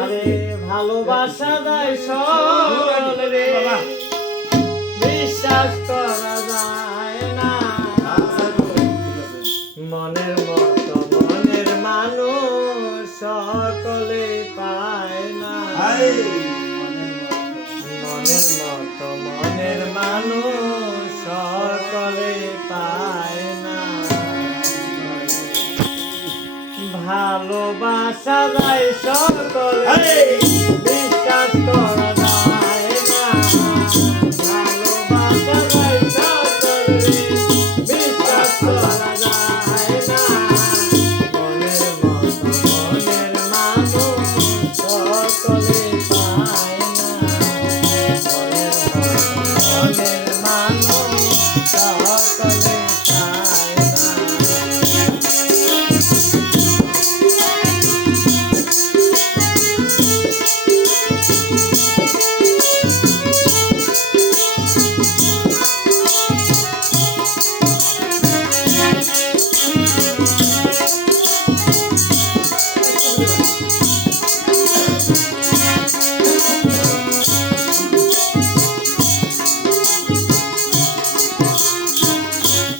আরে ভালোবাসা যায় সকল রে, বিশ্বাস করা যায় না। মনের মতো মনের মানুষ সকলে পায় না। মনের মতো মনের মানুষ সকলে পায় না। ভালোবাসা যায় সকলে, বিশ্বাস করা যায় না। ভালোবাসা যায় সকলে, বিশ্বাস করা যায় না। মনের মতো মনের মানুষ সকলে পায় না। মনের মতো মনের মানুষ সকলে পায় না।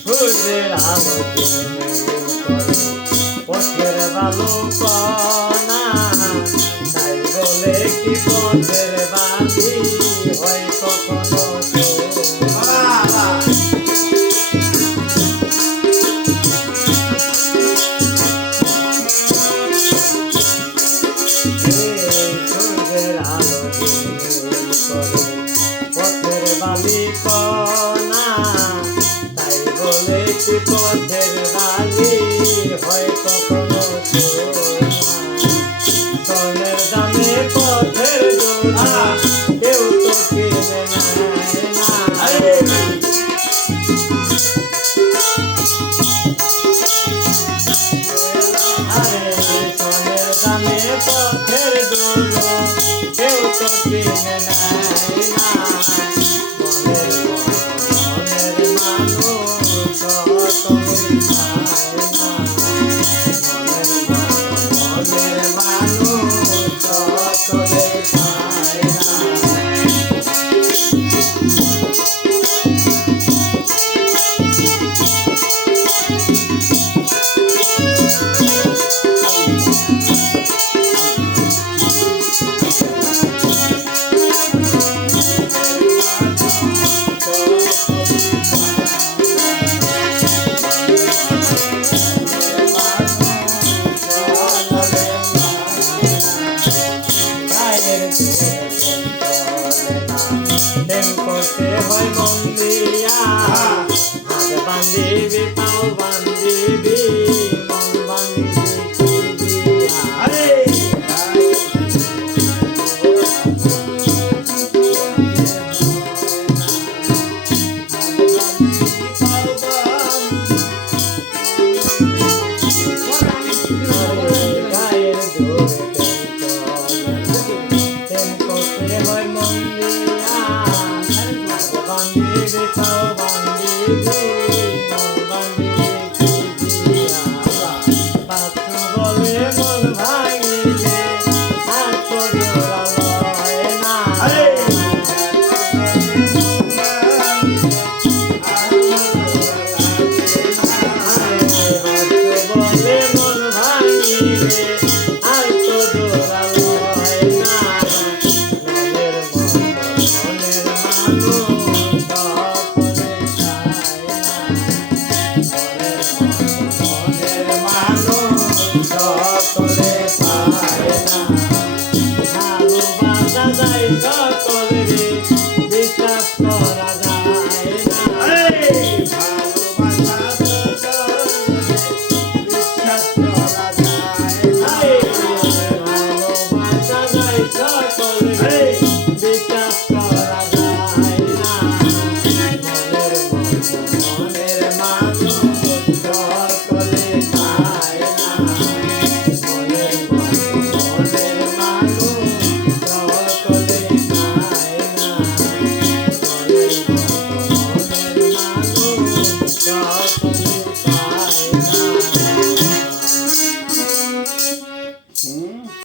সূর্যের আলো পথের বালুকণা, তাই বলে কি পথের বালি হয় কখনো সূর্যের আলো পথের বালিকণা, তাই বলে কি পথের বালি হয় কখনো সোনার দামে পথের দোলা কেউ তো কিনে নেয় না। আরে সোনার দামে পথের দোলা কেউ তো কিনে নেয় না। মনের মনের মানুষ সকলে পায় না। মনের মনের মানুষ সকলে পায় না। করতে হয় মন দিয়া, হাত বান্ধিবি পাও বান্ধিবি মন বান্ধিবি দিয়া। আরে গায়ের জোরে প্রেম করতে হয় মন দিয়া, বান্ধিবি পাও বান্ধিবি মন বান্ধিবি দিয়া। পাত্র বলে মন ভাঙিলে আর তো জোড়া লয় না। বলে মন ভাঙিলে আর তো জোড়া লয় না। মনের মনের মানুষ সকলে চায় না। মনের মনের মানুষ সকলে পায় না। ভালোবাসা যায় সকলে, বিশ্বাস করা যায় না। ভালোবাসা বিশ্বাস করা যায় না। ভালোবাসা যায় সকলে।